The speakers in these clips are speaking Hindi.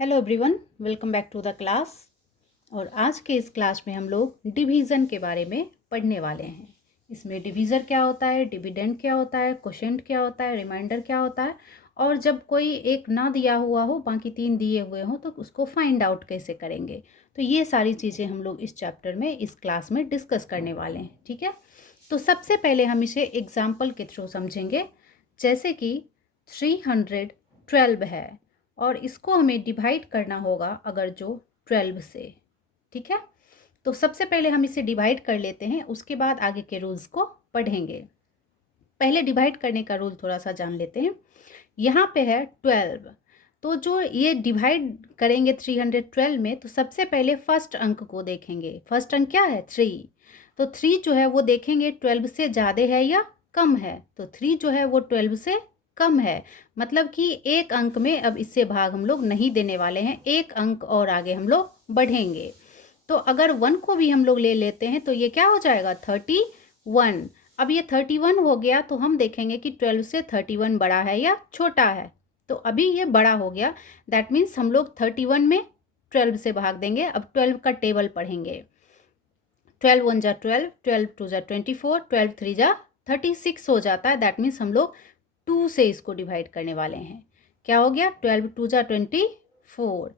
Hello everyone, welcome back to the class. और आज के इस क्लास में हम लोग डिवीज़न के बारे में पढ़ने वाले हैं। इसमें डिवीज़र क्या होता है, डिविडेंड क्या होता है, क्वोशेंट क्या होता है, रिमाइंडर क्या होता है, और जब कोई एक ना दिया हुआ हो बाकी तीन दिए हुए हों तो उसको फाइंड आउट कैसे करेंगे। तो ये सारी चीज़ें हम लोग इस चैप्टर में इस क्लास में डिस्कस करने वाले हैं। ठीक है, तो सबसे पहले हम इसे एग्जाम्पल के थ्रू समझेंगे। जैसे कि 312 है और इसको हमें डिवाइड करना होगा अगर जो 12 से। ठीक है, तो सबसे पहले हम इसे डिवाइड कर लेते हैं, उसके बाद आगे के रूल्स को पढ़ेंगे। पहले डिवाइड करने का रूल थोड़ा सा जान लेते हैं। यहाँ पे है 12, तो जो ये डिवाइड करेंगे 312 में, तो सबसे पहले फर्स्ट अंक को देखेंगे। फर्स्ट अंक क्या है? 3। तो 3 जो है वो देखेंगे 12 से ज़्यादा है या कम है। तो 3 जो है वो 12 से कम है, मतलब कि एक अंक में अब इससे भाग हम लोग नहीं देने वाले हैं, एक अंक और आगे हम लोग बढ़ेंगे। तो अगर 1 को भी हम लोग ले लेते हैं तो ये क्या हो जाएगा? 31। अब ये 31 हो गया तो हम देखेंगे कि 12 से 31 बड़ा है या छोटा है। तो अभी ये बड़ा हो गया, दैट मीन्स हम लोग 31 में 12 से भाग देंगे। अब 12 का टेबल पढ़ेंगे। 12 1 जा 12, 12 2 जा 24, 12 3 जा 36 हो जाता है। दैट मीन्स हम लोग 2 से इसको डिवाइड करने वाले हैं। क्या हो गया? 12 2 जा 24।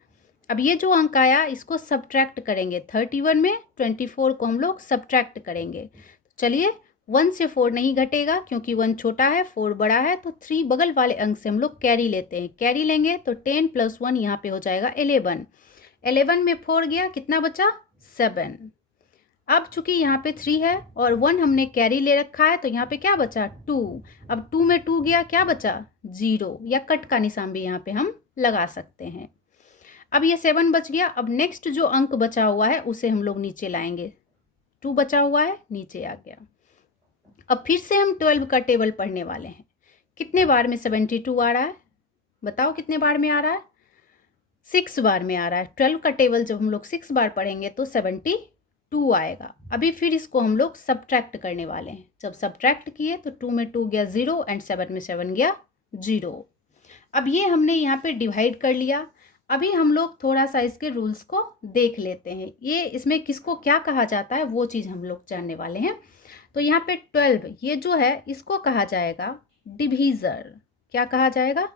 अब ये जो अंक आया इसको सब्ट्रैक्ट करेंगे। 31 में 24 को हम लोग सब्ट्रैक्ट करेंगे। चलिए, 1 से 4 नहीं घटेगा क्योंकि 1 छोटा है, 4 बड़ा है। तो 3 बगल वाले अंक से हम लोग कैरी लेते हैं। कैरी लेंगे तो 10 + 1 यहाँ पे हो जाएगा 11। 11 में 4 गया, कितना बचा? 7। अब चूंकि यहाँ पे 3 है और 1 हमने कैरी ले रखा है तो यहाँ पे क्या बचा? 2। अब 2 में 2 गया, क्या बचा? 0, या कट का निशान भी यहाँ पे हम लगा सकते हैं। अब ये 7 बच गया। अब नेक्स्ट जो अंक बचा हुआ है उसे हम लोग नीचे लाएंगे। 2 बचा हुआ है, नीचे आ गया। अब फिर से हम 12 का टेबल पढ़ने वाले हैं। कितने बार में 72 आ रहा है? बताओ कितने बार में आ रहा है? 6 बार में आ रहा है। 12 का टेबल जब हम लोग 6 बार पढ़ेंगे तो 72 आएगा। अभी फिर इसको हम लोग सब्ट्रैक्ट करने वाले हैं। जब सब्ट्रैक्ट किए तो 2 में 2 गया 0 एंड 7 में 7 गया 0। अब ये हमने यहाँ पे डिवाइड कर लिया। अभी हम लोग थोड़ा सा इसके रूल्स को देख लेते हैं। ये इसमें किसको क्या कहा जाता है वो चीज़ हम लोग जानने वाले हैं। तो यहाँ पे 12 ये जो है इसको कहा जाएगा डिवीज़र। क्या कहा जाएगा?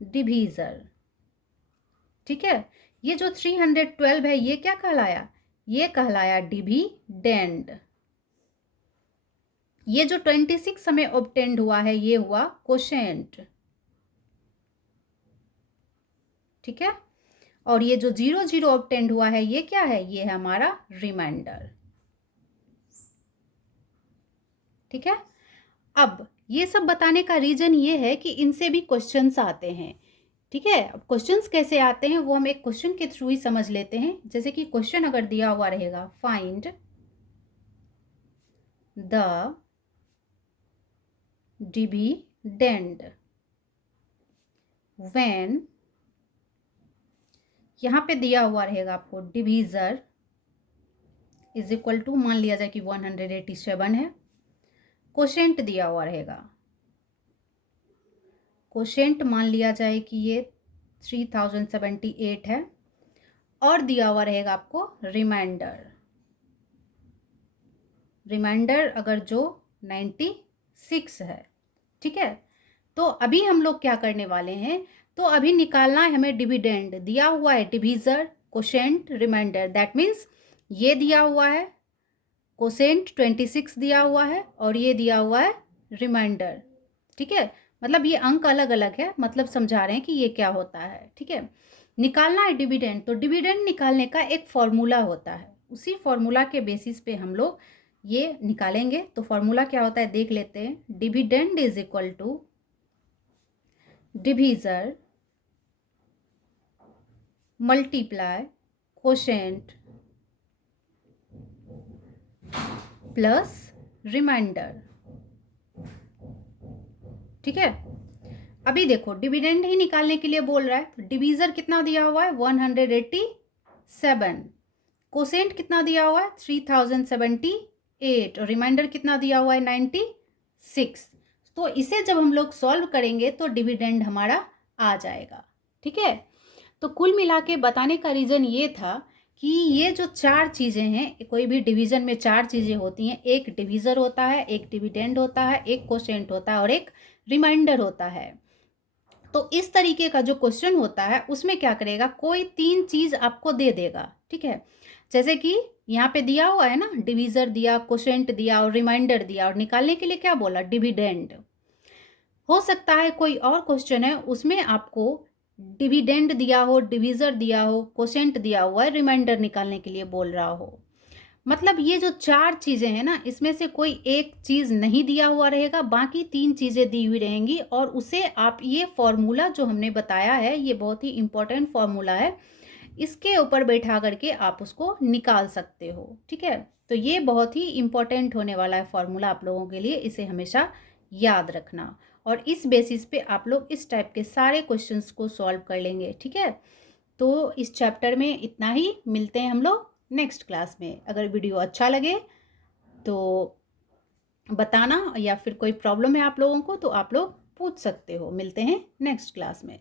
डिवीज़र। ठीक है, ये जो 312 है ये क्या कहलाया? ये कहलाया डिविडेंड। ये जो 26 हमें ऑब्टेंड हुआ है ये हुआ क्वोशेंट। ठीक है, और ये जो 0 ऑब्टेंड हुआ है ये क्या है? ये है हमारा रिमाइंडर। ठीक है, अब ये सब बताने का रीजन ये है कि इनसे भी क्वेश्चंस आते हैं। ठीक है, अब क्वेश्चंस कैसे आते हैं वो हम एक क्वेश्चन के थ्रू ही समझ लेते हैं। जैसे कि क्वेश्चन अगर दिया हुआ रहेगा, फाइंड द डिविडेंड व्हेन, यहाँ पे दिया हुआ रहेगा आपको डिवीज़र इज इक्वल टू, मान लिया जाए कि 187 है। क्वोशेंट दिया हुआ रहेगा, क्वोशेंट मान लिया जाए कि ये 3078 है। और दिया हुआ रहेगा आपको रिमाइंडर, रिमाइंडर अगर जो 96 है। ठीक है, तो अभी हम लोग क्या करने वाले हैं? तो अभी निकालना है हमें डिविडेंड। दिया हुआ है divisor, quotient, remainder. That means ये दिया हुआ है क्वोशेंट 26 दिया हुआ है और ये दिया हुआ है रिमाइंडर। ठीक है, मतलब ये अंक अलग अलग है, मतलब समझा रहे हैं कि ये क्या होता है। ठीक है, निकालना है डिविडेंड। तो डिविडेंड निकालने का एक फॉर्मूला होता है, उसी फॉर्मूला के बेसिस पे हम लोग ये निकालेंगे। तो फॉर्मूला क्या होता है देख लेते हैं। Dividend is equal to divisor multiply quotient plus remainder. ठीक है, अभी देखो डिविडेंड ही निकालने के लिए बोल रहा है तो डिवीज़र कितना दिया हुआ है? 187। कोसेंट कितना दिया हुआ है? 3078। और रिमाइंडर कितना दिया हुआ है? 96। तो इसे जब हम लोग सॉल्व करेंगे तो डिविडेंड हमारा आ जाएगा। ठीक है, तो कुल मिला के बताने का रीज़न ये था कि ये जो 4 चीज़ें हैं, कोई भी डिवीज़न में 4 चीज़ें होती हैं। एक डिवीज़र होता है, एक डिविडेंड होता है, एक कोशेंट होता है और एक रिमाइंडर होता है। तो इस तरीके का जो क्वेश्चन होता है उसमें क्या करेगा, कोई 3 चीज़ आपको दे देगा, ठीक है? जैसे कि यहाँ पे दिया हुआ है ना, डिवीज़र दिया, कोशेंट दिया और रिमाइंडर दिया और निकालने के लिए क्या बोला, डिविडेंड। हो सकता है कोई और क्वेश्चन है उसमें आपको डिविडेंड दिया हो, डिवीज़र दिया हो, कोशेंट दिया हुआ है, रिमाइंडर निकालने के लिए बोल रहा हो। मतलब ये जो 4 चीज़ें हैं ना, इसमें से कोई एक चीज़ नहीं दिया हुआ रहेगा, बाकी 3 चीज़ें दी हुई रहेंगी और उसे आप ये फ़ॉर्मूला जो हमने बताया है, ये बहुत ही इम्पोर्टेंट फ़ॉर्मूला है। इसके ऊपर बैठा करके आप उसको निकाल सकते हो, ठीक है? तो ये बहुत ही इम्पोर्टेंट होने वाला है फ़ॉर्मूला आप लोगों के लिए, इसे हमेशा याद रखना। और इस बेसिस पे आप लोग इस टाइप के सारे क्वेश्चंस को सॉल्व कर लेंगे, ठीक है? तो इस चैप्टर में इतना ही, मिलते हैं हम लोग नेक्स्ट क्लास में। अगर वीडियो अच्छा लगे तो बताना, या फिर कोई प्रॉब्लम है आप लोगों को तो आप लोग पूछ सकते हो। मिलते हैं नेक्स्ट क्लास में।